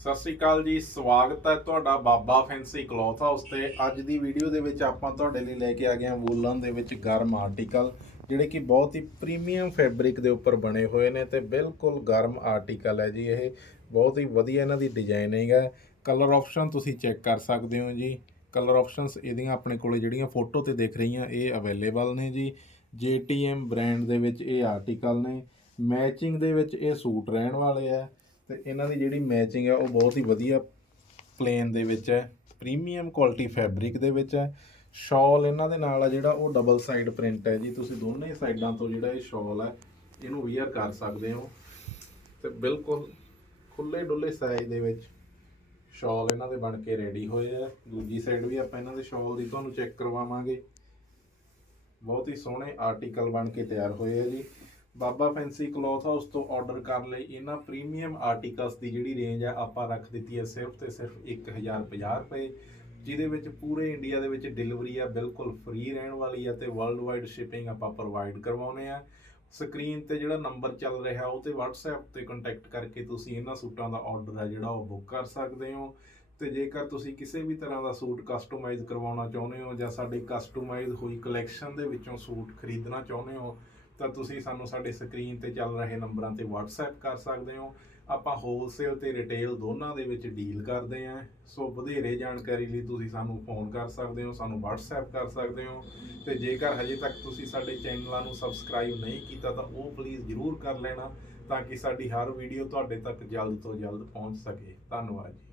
ਸਤਿ ਸ੍ਰੀ ਅਕਾਲ ਜੀ, ਸਵਾਗਤ ਹੈ ਤੁਹਾਡਾ ਬਾਬਾ ਫੈਂਸੀ ਕਲੋਥ ਹਾਊਸ ਤੇ। ਅੱਜ ਦੀ ਵੀਡੀਓ ਦੇ ਵਿੱਚ ਆਪਾਂ ਤੁਹਾਡੇ ਲਈ ਲੈ ਕੇ ਆ ਗਏ ਹਾਂ ਵੂਲਨ ਦੇ ਵਿੱਚ ਗਰਮ ਆਰਟੀਕਲ, ਜਿਹੜੇ ਕਿ ਬਹੁਤ ਹੀ ਪ੍ਰੀਮੀਅਮ ਫੈਬਰਿਕ ਦੇ ਉੱਪਰ ਬਣੇ ਹੋਏ ਨੇ ਤੇ ਬਿਲਕੁਲ ਗਰਮ ਆਰਟੀਕਲ ਹੈ ਜੀ ਇਹ। ਬਹੁਤ ਹੀ ਵਧੀਆ ਇਹਨਾਂ ਦੀ ਡਿਜ਼ਾਈਨਿੰਗ ਹੈ। ਕਲਰ ਆਪਸ਼ਨ ਤੁਸੀਂ ਚੈੱਕ ਕਰ ਸਕਦੇ ਹੋ ਜੀ। ਕਲਰ ਆਪਸ਼ਨਸ ਇਹਦੀਆਂ ਆਪਣੇ ਕੋਲੇ ਜਿਹੜੀਆਂ ਫੋਟੋ ਤੇ ਦੇਖ ਰਹੀਆਂ, ਇਹ ਅਵੇਲੇਬਲ ਨੇ ਜੀ। JTM ਬ੍ਰਾਂਡ ਦੇ ਵਿੱਚ ਇਹ ਆਰਟੀਕਲ ਨੇ। ਮੈਚਿੰਗ ਦੇ ਵਿੱਚ ਇਹ ਸੂਟ ਰਹਿਣ ਵਾਲੇ ਆ। ਤੇ ਇਹਨਾਂ ਦੀ ਜਿਹੜੀ ਮੈਚਿੰਗ ਹੈ ਉਹ ਬਹੁਤ ਹੀ ਵਧੀਆ ਪਲੇਨ ਦੇ ਵਿੱਚ ਹੈ ਪ੍ਰੀਮੀਅਮ ਕੁਆਲਿਟੀ ਫੈਬਰਿਕ ਦੇ ਵਿੱਚ ਹੈ। ਸ਼ਾਲ ਇਹਨਾਂ ਦੇ ਨਾਲ ਆ ਜਿਹੜਾ, ਉਹ ਡਬਲ ਸਾਈਡ ਪ੍ਰਿੰਟ ਹੈ ਜੀ। ਤੁਸੀਂ ਦੋਨੇ ਸਾਈਡਾਂ ਤੋਂ ਜਿਹੜਾ ਇਹ ਸ਼ਾਲ ਹੈ, ਇਹਨੂੰ ਵੀਅਰ ਕਰ ਸਕਦੇ ਹੋ। ਤੇ ਬਿਲਕੁਲ ਖੁੱਲੇ ਡੁੱਲੇ ਸਾਈਜ਼ ਦੇ ਵਿੱਚ ਸ਼ਾਲ ਇਹਨਾਂ ਦੇ ਬਣ ਕੇ ਰੈਡੀ ਹੋਏ ਆ। ਦੂਜੀ ਸਾਈਡ ਵੀ ਆਪਾਂ ਇਹਨਾਂ ਦੇ ਸ਼ਾਲ ਦੀ ਤੁਹਾਨੂੰ ਚੈੱਕ ਕਰਵਾਵਾਂਗੇ। ਬਹੁਤ ਹੀ ਸੋਹਣੇ ਆਰਟੀਕਲ ਬਣ ਕੇ ਤਿਆਰ ਹੋਏ ਆ ਜੀ। ਬਾਬਾ ਫੈਂਸੀ ਕਲੋਥ ਹਾਊਸ ਤੋਂ ਆਰਡਰ ਕਰਨ ਲਈ ਇਹਨਾਂ ਪ੍ਰੀਮੀਅਮ ਆਰਟੀਕਲਸ ਦੀ ਜਿਹੜੀ ਰੇਂਜ ਆ, ਆਪਾਂ ਰੱਖ ਦਿੱਤੀ ਹੈ ਸਿਰਫ ਤੇ ਸਿਰਫ 1050 ਰੁਪਏ, ਜਿਹਦੇ ਵਿੱਚ ਪੂਰੇ ਇੰਡੀਆ ਦੇ ਵਿੱਚ ਡਿਲੀਵਰੀ ਆ, ਬਿਲਕੁਲ ਫ੍ਰੀ ਰਹਿਣ ਵਾਲੀ ਆ ਤੇ ਵਰਲਡ ਵਾਈਡ ਸ਼ਿਪਿੰਗ ਆਪਾਂ ਪ੍ਰੋਵਾਈਡ ਕਰਵਾਉਨੇ ਆ। ਸਕਰੀਨ ਤੇ ਜਿਹੜਾ ਨੰਬਰ ਚੱਲ ਰਿਹਾ, ਉਹ ਤੇ WhatsApp ਤੇ ਕੰਟੈਕਟ ਕਰਕੇ ਤੁਸੀਂ ਇਹਨਾਂ ਸੂਟਾਂ ਦਾ ਆਰਡਰ ਹੈ ਜਿਹੜਾ ਉਹ ਬੁੱਕ ਕਰ ਸਕਦੇ ਹੋ। ਤੇ ਜੇਕਰ ਤੁਸੀਂ ਕਿਸੇ ਵੀ ਤਰ੍ਹਾਂ ਦਾ ਸੂਟ ਕਸਟਮਾਈਜ਼ ਕਰਵਾਉਣਾ ਚਾਹੁੰਦੇ ਹੋ ਜਾਂ ਸਾਡੀ ਕਸਟਮਾਈਜ਼ ਹੋਈ ਕਲੈਕਸ਼ਨ ਦੇ ਵਿੱਚੋਂ ਸੂਟ ਖਰੀਦਣਾ ਚਾਹੁੰਦੇ ਹੋ ਤਾਂ ਤੁਸੀਂ ਸਾਨੂੰ ਸਾਡੇ ਸਕਰੀਨ ਤੇ ਚੱਲ ਰਹੇ ਨੰਬਰਾਂ ਤੇ WhatsApp ਕਰ ਸਕਦੇ ਹੋ। ਆਪਾਂ ਹੋਲਸੇਲ ਤੇ ਰਿਟੇਲ ਦੋਨਾਂ ਦੇ ਵਿੱਚ ਡੀਲ ਕਰਦੇ ਆਂ ਸੋ ਵਧੇਰੇ ਜਾਣਕਾਰੀ ਲਈ ਤੁਸੀਂ ਸਾਨੂੰ ਫੋਨ ਕਰ ਸਕਦੇ ਹੋ, ਸਾਨੂੰ WhatsApp ਕਰ ਸਕਦੇ ਹੋ। ਤੇ ਜੇਕਰ ਹਜੇ ਤੱਕ ਤੁਸੀਂ ਸਾਡੇ ਚੈਨਲਾਂ ਨੂੰ ਸਬਸਕ੍ਰਾਈਬ ਨਹੀਂ ਕੀਤਾ ਤਾਂ ਉਹ ਪਲੀਜ਼ ਜਰੂਰ ਕਰ ਲੈਣਾ ਤਾਂ ਕਿ ਸਾਡੀ ਹਰ ਵੀਡੀਓ ਤੁਹਾਡੇ ਤੱਕ ਜਲਦ ਤੋਂ ਜਲਦ ਪਹੁੰਚ ਸਕੇ। ਧੰਨਵਾਦ ਜੀ।